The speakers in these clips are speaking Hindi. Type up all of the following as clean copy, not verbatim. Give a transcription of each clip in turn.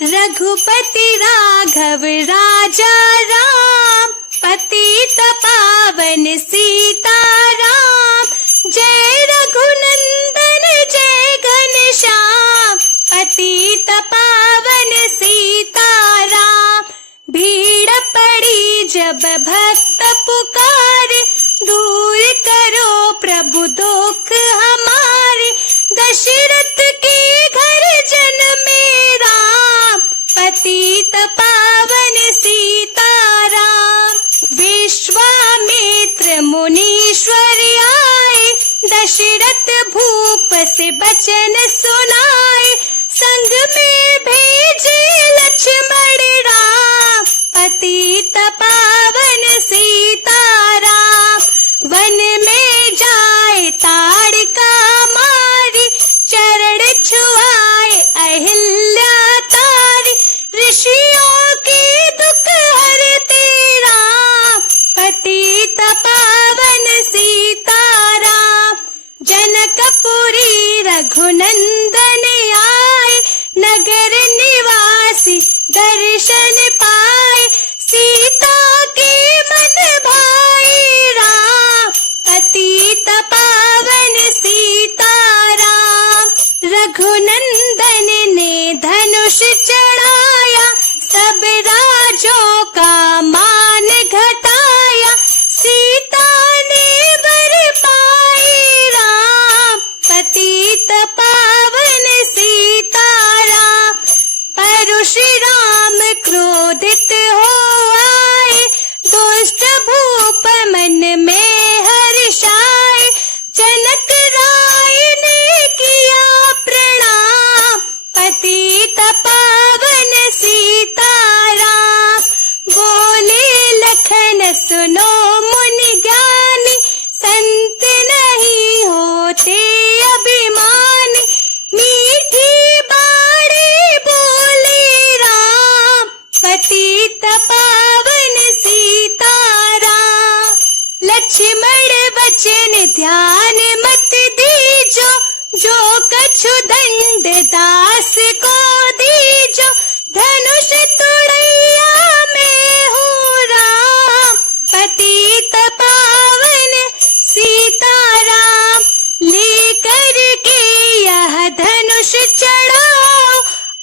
रघुपति राघव राजा राम, पतित पावन सीताराम। जय रघुनंदन जय घनश्याम, पतित पावन सीताराम। भीड़ पड़ी जब भक्त पुकारे, दूर करो प्रभु दुख हमारे। दशरथ के घर जन्मे राम, पतित पावन सीताराम। विश्वामित्र मुनीश्वर आए, दशरथ भूप से बचन सुनाए। संग में भेजे लक्ष्मण राम, पतित पावन सीताराम। वन में जाए ताड़का मारी, चरण छुआए अहिल्या तारी। ऋषियों के दुख हरते राम, पतित पावन सीताराम। जनकपुरी रघुनंदन आए, नगर निवासी दर्शन पाए। सीता के मन भाए राम, पतित पावन सीताराम। रघुनंदन ने धनुष चढ़ाया, सब राजों का मान घटाया। सीता ने वर पाए राम, पतित पावन सीताराम। परशुराम क्रोधित हो आए, दुष्ट भूप मन में हर्षाए। जनक राय ने किया प्रणाम, पतित पावन सीताराम। बोले लखन सुनो मुनि ज्ञानी, संत नहीं होते अभिमानी। मीठी बाणी बोले राम, पतित पावन सीताराम। लक्ष्मण वचन ध्यान मत दीजो, जो कछु दंड दास को दीजो। धनुष तुड़ैया में हो राम, पतित पावन सीताराम। लेकर के यह धनुष चढ़ाओ,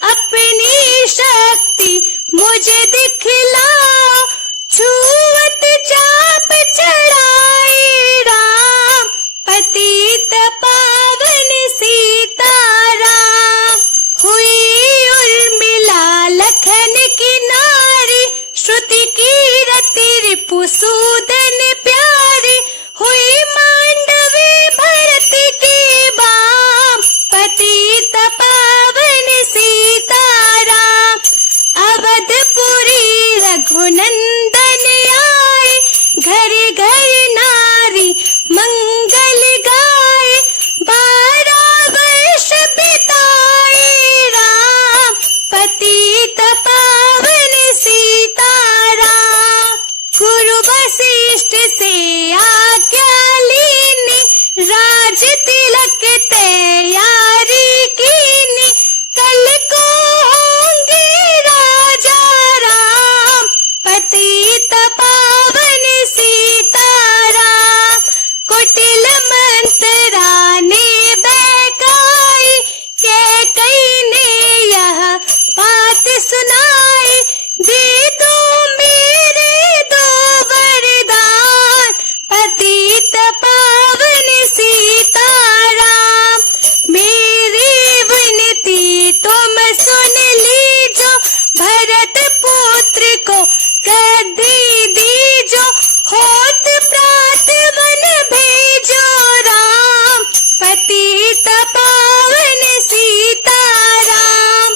अपनी शक्ति मुझे दिखलाओ। छुअत चाप चढ़ाए राम, पतित पावन सीताराम। हुई उर्मिला लखन की नारी, श्रुति की रति रिपुसूदन प्यारी। हुई मांडवी भरत की बाम, पतित पावन सीताराम। अवधपुरी रघुनंदन आए, घर घर नारी मंगल गाए। 12 वर्ष बिताए राम, पतित पावन सीताराम। गुरु वशिष्ठ से आज्ञा लीनी, राज तिलक तैयारी कीनी। कल को होंगे राजा राम, पतित पावन सीताराम। कुटिल मंत्राने बहकाई, कैकेयी ने यह बात सुनाई। दे दो मेरे दो वरदान, पतित पावन सीताराम। मेरी विनती तुम सुन लीजो, भरत पुत्र को गद्दी दीजो। होत प्रात वन भेजो राम, पतित पावन सीताराम।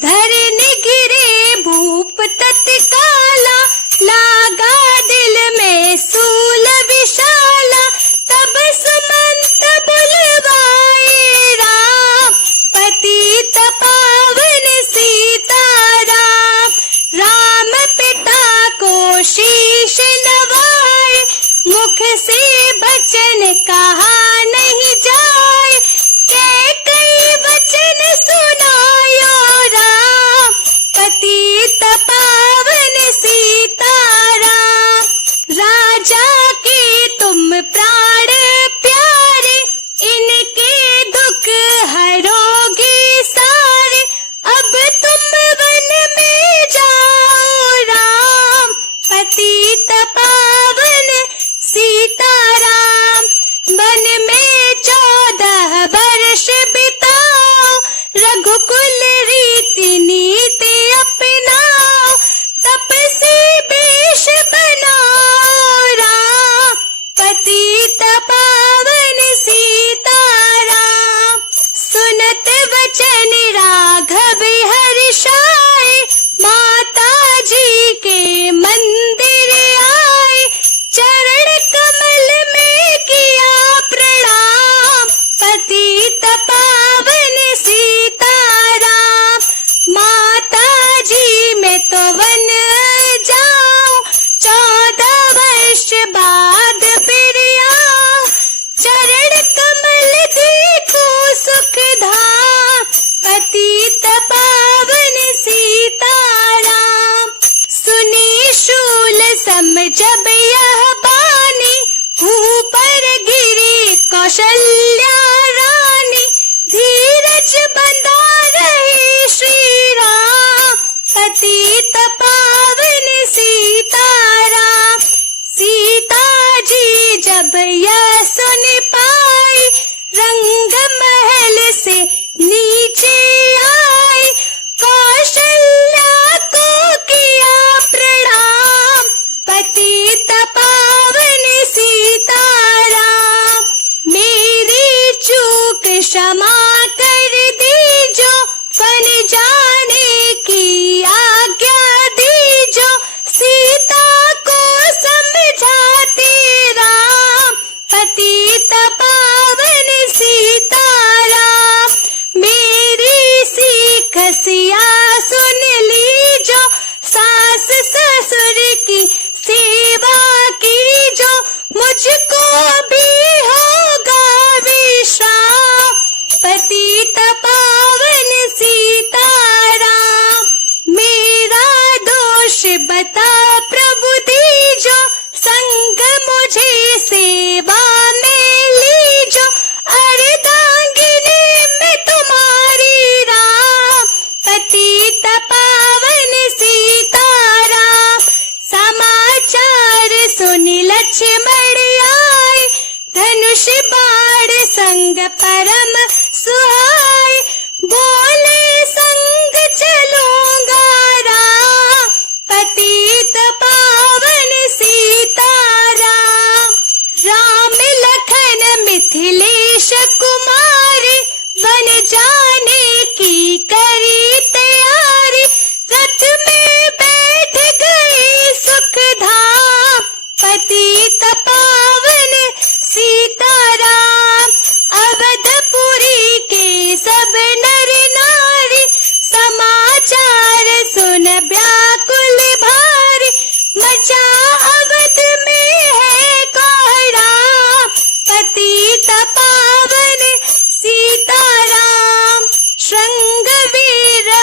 धरनी गिरे भूप तत्काला, लागा दिल में सूल विशाला। तब सुमंत बुलवाए राम, पतित पावन सीताराम। राम पिता को शीश नवाए, मुख से बचन कहा नहीं जाए। कैकेयी वचन सुनायो राम, जी मैं तो वन जाऊं, 14 वर्ष बाद फिर आऊं, चरण कमल देखो सुख धाम, पतित पावन सीताराम। सुनी शूल सम जब यह बानी, ऊपर गिरी कौशल्या रानी, धीरज बंधा रहे श्री राम, पतित पावन सीताराम। सीता जी जब यह सुन पाई, रंग महल से नीचे आई, कौशल्या को किया प्रणाम, पतित पावन सीताराम। मेरी चूक क्षमा कर दीजो, वन जाने की आज्ञा दीजो, सीता को समझाते राम, पतित पावन सीताराम। मेरी सीख सिया सुन लीजो, सास ससुर की सेवा कीजो, मुझको भी होगा विश्राम, पतित पावन सीताराम। मेरा दोष बता प्रभु दीजो, संग मुझे सेवा में लीजो, अर्धांगिनी में तुम्हारी राम, पतित पावन सीताराम। समाचार सुनि लक्ष्मण आए, धनुष बाण संग परम सुहाए, बोले संग चलूंगा राम, पतित पावन सीताराम। राम लखन मिथिलेश कुमारी, वन जाने की करी तैयारी, रथ में बैठ गए सुख धाम, पतित पावन सीताराम। अवधपुरी के सब नर नारी, समाचार सुन व्याकुल भारी, मचा अवध में है कोहराम, पतित पावन सीताराम। श्रृंगवीरपुर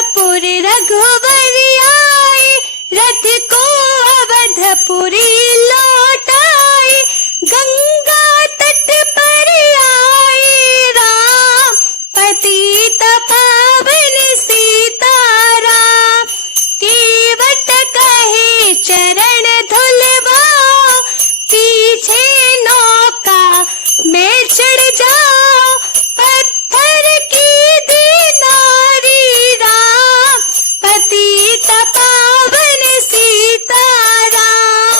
रघुवर आए, रथ को अवधपुरी लौटाए, गंगा तट पर आए राम, पतित पावन सीताराम। केवट कहे चरण धुलवाओ, पीछे नौका में चढ़ जाओ, पत्थर की दीनारी राम, पतित पावन सीताराम।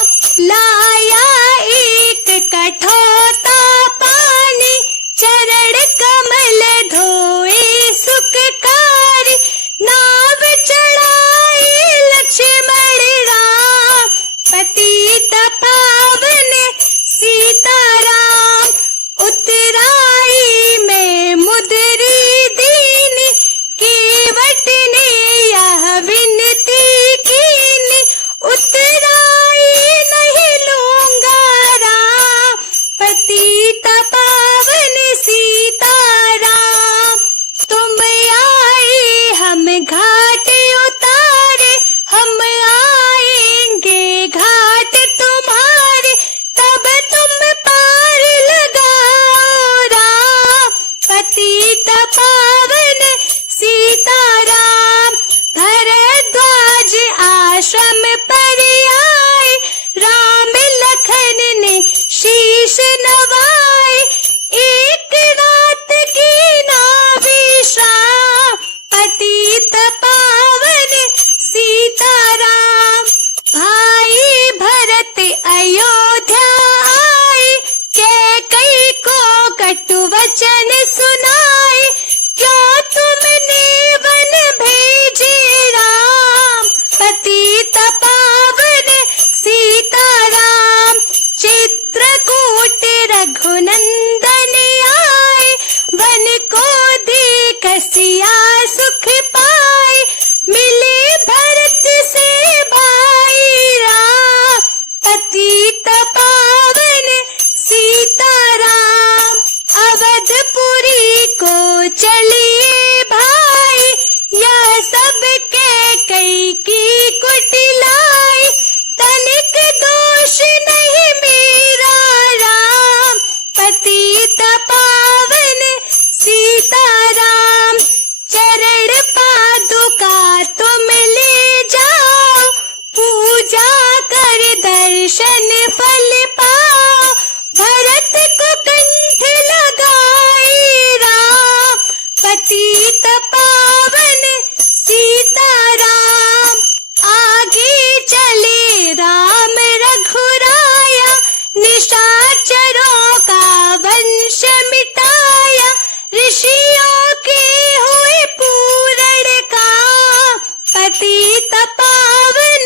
पतित पावन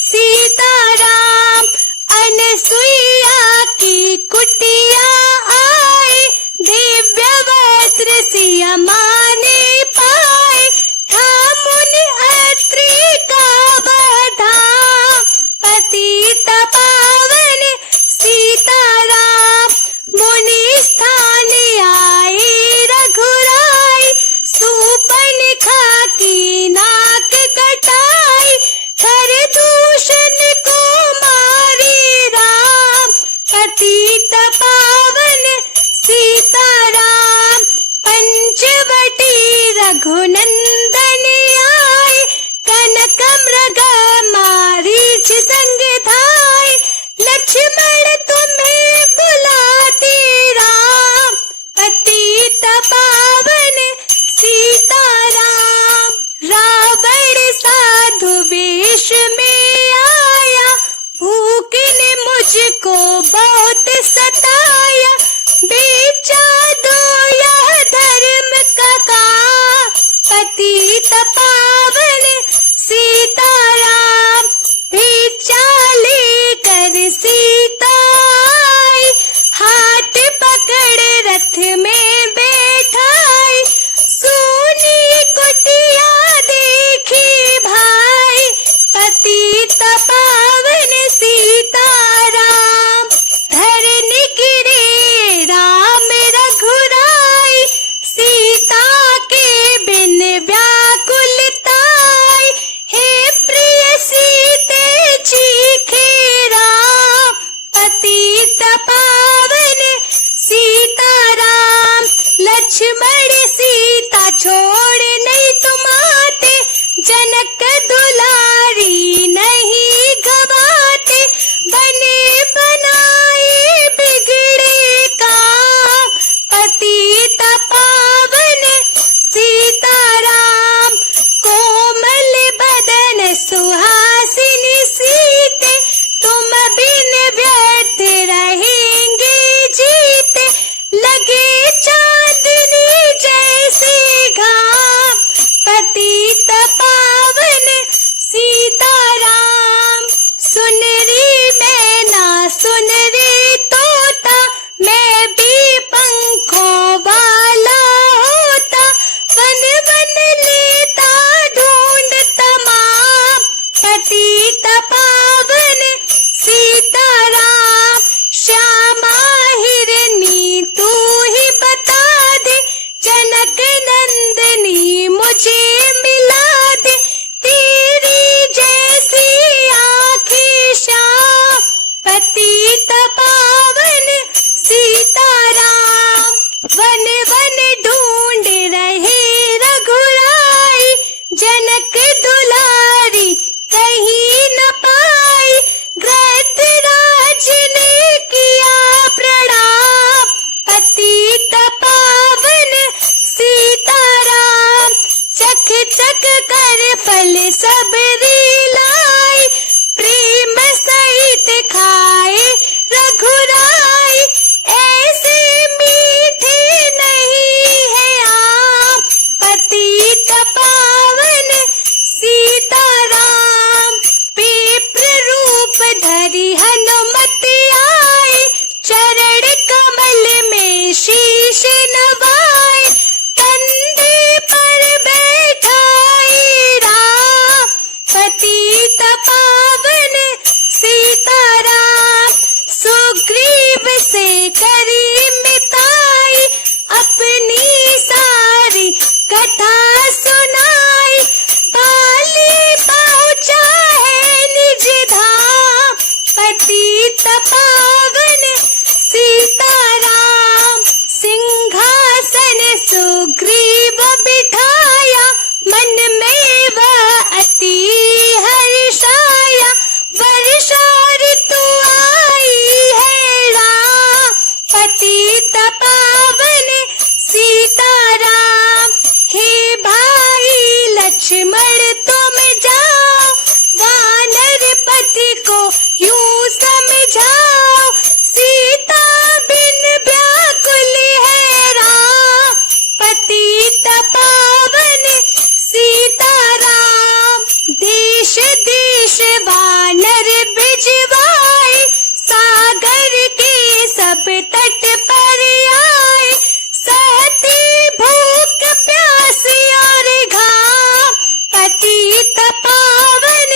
सीताराम। अनसुईया की कुटिया आए, दिव्य वस्त्र सिया माने पाए। था मुनि अत्रि का बधाम, पतित पावन सीताराम। मुनि स्थान आए रघुराई, सुपर्णखा की नाक कटाई। कर दूषण को मारे राम, पतित पावन सीताराम। पंचवटी रघुनंदन आए, कनक मृग मारीच संग धाय। लक्ष्मण तुम्हें बुलाते राम, पतित पावन सीताराम। रावण साधु वेश में आया, भूख ने मुझको बहुत सताया। बेचा दो यह धर्म का काम, पतित पावन सीताराम। बेचा लेकर सीता आई, हाथ पकड़ रथ में बैठाई। सोनी कुटिया देखी भाई, पतित पावन सीताराम। धरनी गिरे राम रघुराई, सीता के बिन व्याकुलताई। हे प्रिय सीते चीखे राम, पतित पावन सीताराम। लक्ष्मण सीता छोड़ नहीं तुम आते, जनक दुलारी नहीं गवाते। बने बनाए बिगड़े काम, पतित पावन सीताराम। कोमल बदन सुहासिनी सीते, तुम बिन व्यर्थ रहेंगे जीते। लगे चांदनी जैसे घाम, पतित पावन सीताराम। सुन रे मैना सुन रे तोता, मैं भी पंखों वाला होता। वन वन लेता ढूंढ तमाम, पतित पावन सीताराम। श्यामा हिरनी तू ही बता दे, जनक नंदनी मुझे मिला दे। तेरी जैसी आँखें श्याम, पतित पावन सीताराम। वन वन ढूंढ रहे रघुराई, जनक दुलारी कहीं न पाई। गृहराज ने किया प्रणाम, पतित पावन सीताराम। चख चख कर फल सब लाई, प्रेम सहित खाए रघुराई। ऐसे मीठे नहीं है आम, पतित पावन सीताराम। विप्र रूप धरि हनुमत आए, चरण कमल में शीश नवाए। कंधे पर बैठाए राम, पतित पावन सीताराम। सुग्रीव से करी मिताई, अपनी सारी कथा सुनाई। बाली पहुँचा है निज धाम, पतित पावन सीताराम। सिंहासन सुग्रीव बिठाया, मन में वह अति हर्षाया। वर्षा ऋतु आई है राम, पतित पावन सीताराम। हे भाई लक्ष्मण तुम जाओ, वानर पति को यूं समझाओ। सीता बिन व्याकुल है राम, पतित पावन सीताराम। वानर भिजवाए, सागर के सब तट पर आए। सहती भूख प्यास और घाम, पतित पावन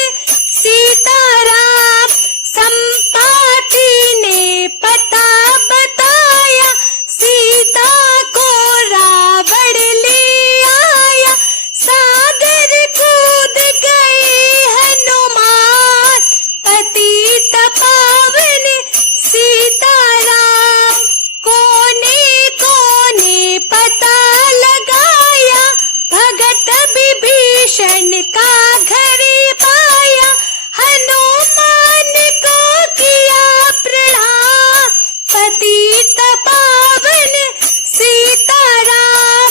सीताराम। संपाति ने पता बताया, सीता को रावण ले आया। सागर कूद गए हनुमान, पतित पावन सीताराम। कोने कोने पता लगाया, भगत विभीषण का घर पाया। हनुमान को किया प्रणाम, पतित पावन सीताराम।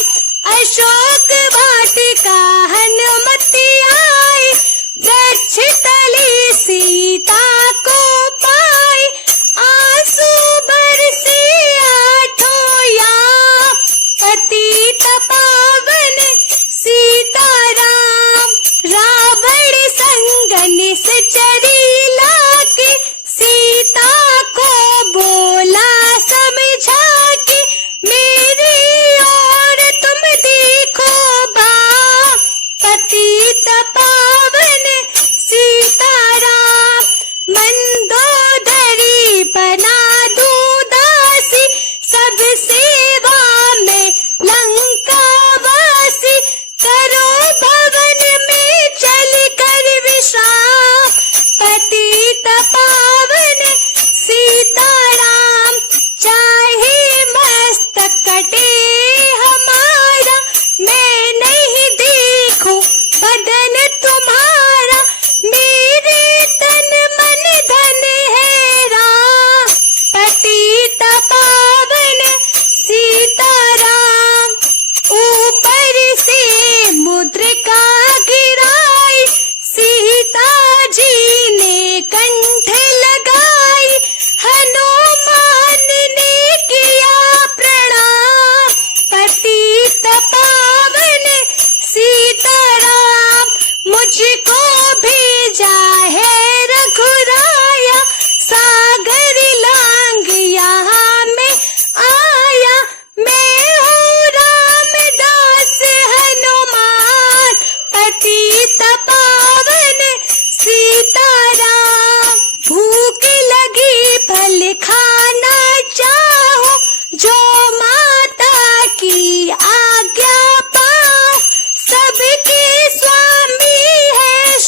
अशोक वाटिका हनुमति आए, वृक्ष तले सीता को पाए। आंसू बरसे आठों याम, पतित पावन सीताराम। रावण संगन से चरी लाके, सीता को बोला समझा के। मेरी ओर तुम देखो बाम, पतित पावन सीताराम। मंदोदरी बना दूं दासी, सब सेवा में लंकावासी। करो भवन में चल कर विश्राम, पतित पावन सीताराम। चाहे मस्तक कटे हमारा, मैं नहीं देखूं बदन तुम्हारा। मेरे तन मन धन है राम, पतित पावन सीताराम। ऊपर से मुद्रिका गिराई, सीता जी ने कंठ लगाई। हनुमान ने किया प्रणाम, पतित पावन सीताराम। मुझको भेजा है रघुराया, सागर लांग यहाँ में आया। मैं हूँ रामदास हनुमान, पतित पावन सीताराम। भूख लगी फल खाना चाहो, जो माता की आज्ञा पाओ। सबके स्वामी है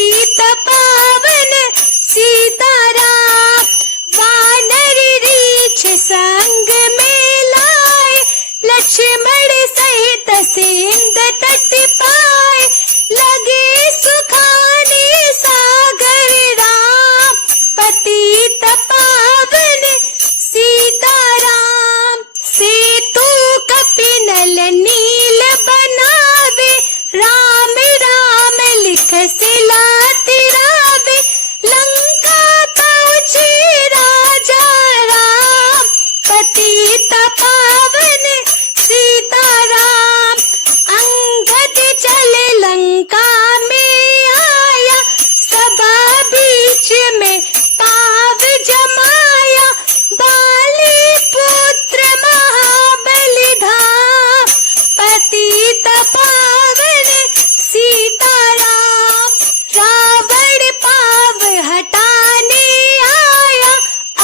पतित पावन सीताराम। वानर रीछ संग में लाए, लक्ष्मण सहित सिंध तट पाए। लगे सुखाने सागर राम, पतित पावन सीताराम। सेतु कपिनल नील बनावे, राम राम लिख सिला तिरावे। लंका पहुँचे राजा राम, पतित पावन सीताराम। अंगद चले लंका में आया, सभा बीच में पाव जमाया। बाली पुत्र महाबली धाम, पतित पावन सीताराम। रावण पाव हटाने आया,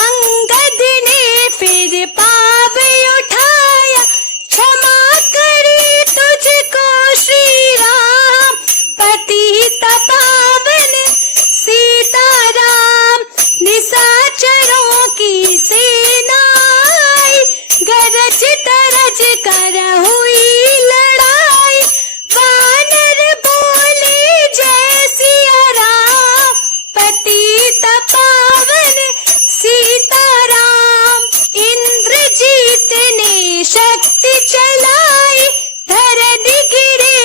अंगद ने फिर पाव उठाया। क्षमा करे तुझको श्री राम, पतित पावन सीताराम। निशाचरों की सेना आई, गरज तरज कर हुई लड़ाई। वानर बोले जय सिया राम, पतित पावन सीताराम। इंद्रजीत ने शक्ति चलाई, धरनी गिरे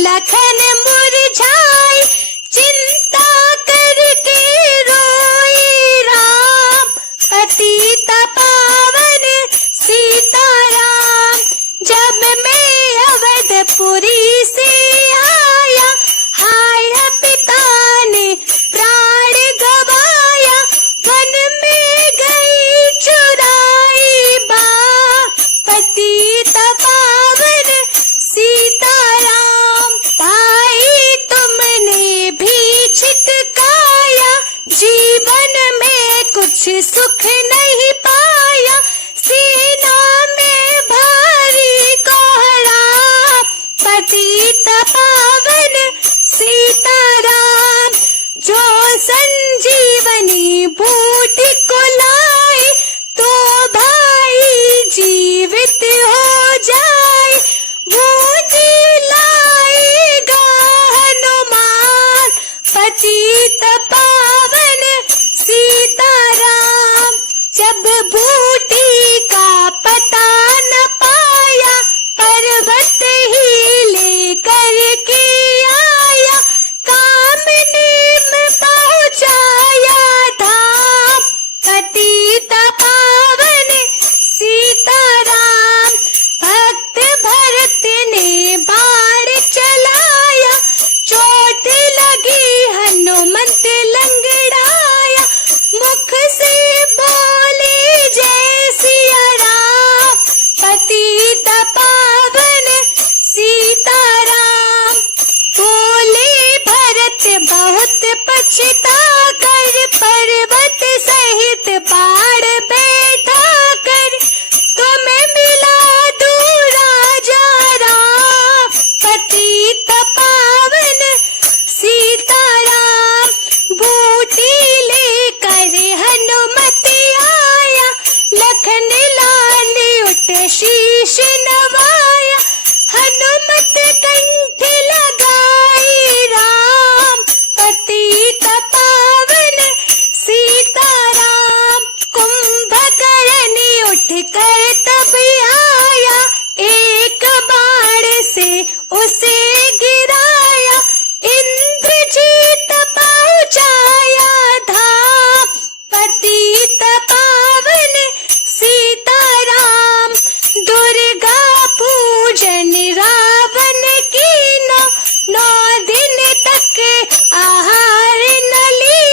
लखन मुरझाई। चिंता करके रोई राम, पतित पावन सीताराम। जब मैं अवधपुरी से आया, हाय पिता ने प्राण गवाया। वन में गई चुराई बाँ, पतित पावन सीताराम। भाई तुमने भी छिटकाया, जीवन में कुछ सुख नहीं पाया। सेना में भारी कोहराम, पतित पावन सीताराम। जो संजीवनी बूटी को लाए, तो भाई जीवित हो जाए। बूटी लाएगा हनुमान, पतित पावन सीताराम। जब बूटी का पता न पाया, पर्वत ही लेकर के आया। कामनी में पहुँचाया धाम, पतित पावन सीताराम। भक्त भरत ने बाण चलाया, चोट लगी हनुमंत लंगड़ाया। मुख से बोले जय सिया राम, पतित पावन सीताराम। बोले भरत बहुत पछता कर, पर्वत सहित बाण बैठा कर। तुम्हें मिला दूं राजा राम, पतित पावन सीताराम। बूटी लेकर हनुमत आया, लखन लाल उठ शीश नवाया। हनुमत कंठ लगाई राम, पतित पावन सीताराम। कुंभकर्ण उठ कर तब आया, एक बाण से उसे गिराया। इंद्रजीत पहुँचाया धाम, पतित पावन सीताराम। दुर्गा पूजन रावण की 9 दिन तक आहार न लिया।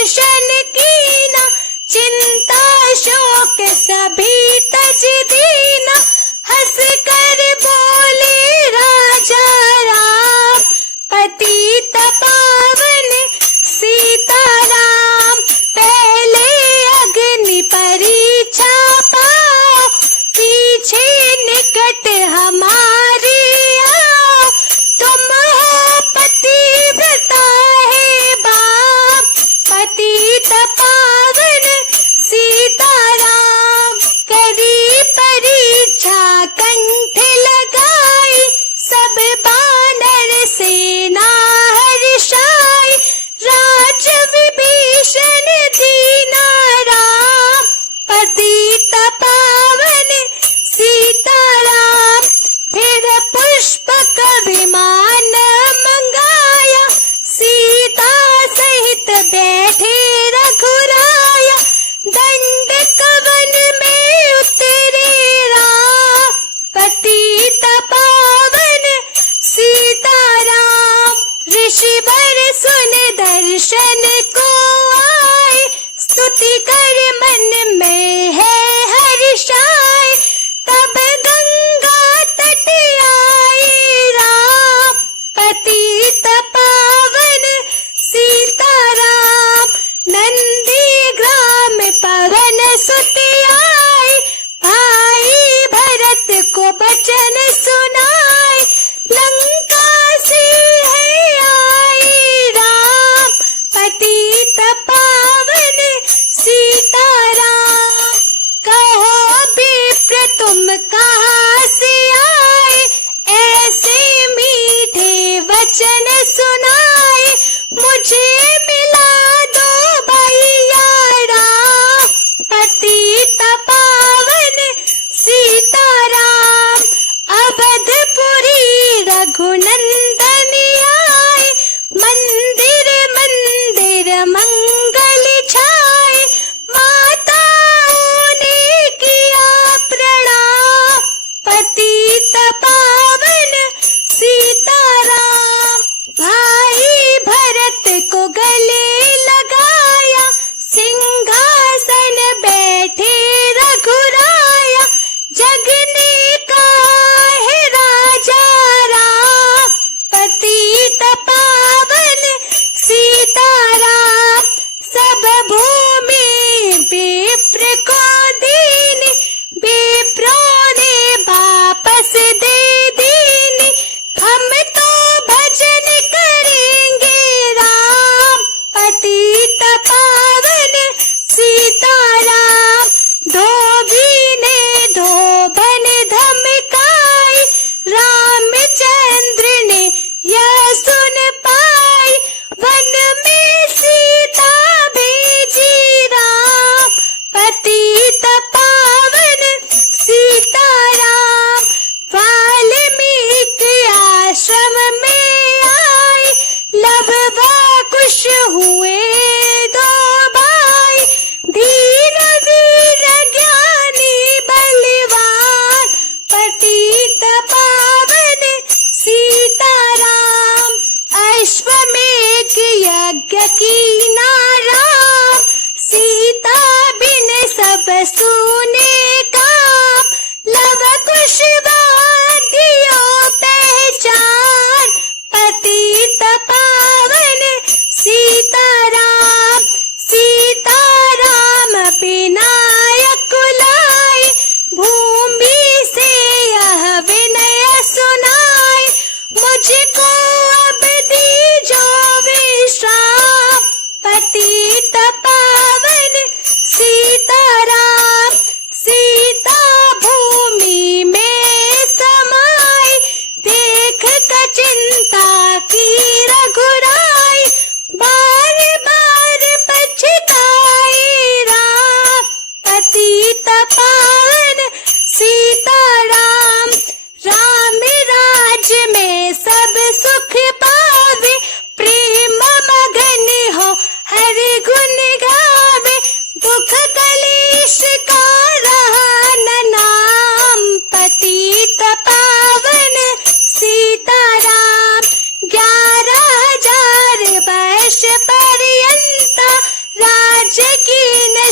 दर्शन कीना, चिंता शोक सभी तज दीना। हंस कर बोले राजा राम, पतित पावन सीताराम। पहले अग्नि परीक्षा पाओ, पीछे निकट हमारी आओ। तुम हो पतिव्रता है बाप, पतित पावन सीताराम। करी परीक्षा कंठ लगाई, सब बानर सेना हर्षाई। राज विभीषण दीना राम, पतित पावन सीताराम। फिर पुष्पक विमान मंगाया, सीता सहित बैठे रघुराया। दंड कवन में उतरे राम, पतित पावन सीताराम। ऋषिवर सुन दर्शन को आए, स्तुति कर मन में है हर्षाए। तब गंगा तट आए राम, पतित पावन सीताराम। नंदी ग्राम पवन सुत आए, भाई भरत को बचन सुनाए। लंका से है आए राम, पतित पावन सीताराम। कहो विप्र तुम कहाँ से आए, ऐसे मीठे वचन सुनाए। मुझे मिला दो भैया राम, पतित पावन सीताराम। अवधपुरी रघुनंदन आए, मंदिर मंदिर मंगल छाए। माताओं ने किया प्रणाम, पतित पावन सीताराम। भाई भरत को गले लगाया, सिंहासन बैठे रघुराया। जगने का है राजा राम, पतित पावन सीताराम। सब भूमि विप्र को दीनी, विप्रों ने वापस दे दीनी। हम तो भजन करेंगे राम, पतित पावन सीताराम। धोबी ने धोबन धमकाई, रामचंद्र ने यह सुन पाई। वन में सीता भेजी राम, पतित पावन सीताराम। वाल्मीकि आश्रम में आए, लव कुश हुए दो भाई। धीर वीर ज्ञानी बलवान, पतित पावन सीताराम। अश्वमेध यज्ञ कीना राम, सीता बिन सब सुने काम। लव कुश वाद्यों पहचान, पतित पावन सीताराम। सीताराम विनायक लाए, भूमि से यह विनय सुनाए। मुझको अब दीजो विश्राम,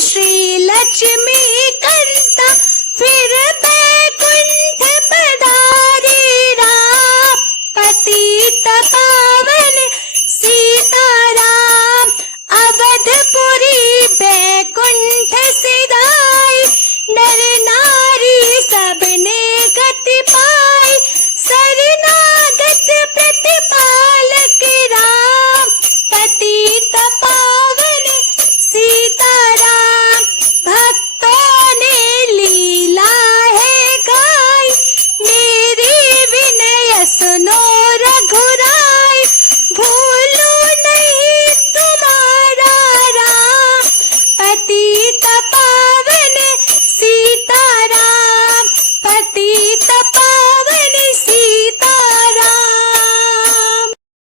श्री लक्ष्मी कंता फिर बैकुंठ पधारी राम पतित पावन सीताराम अवधपुरी बैकुंठ सिधाई नर नारी सबने गति पाई शरणागत प्रतिपालक राम पतित पावन सीताराम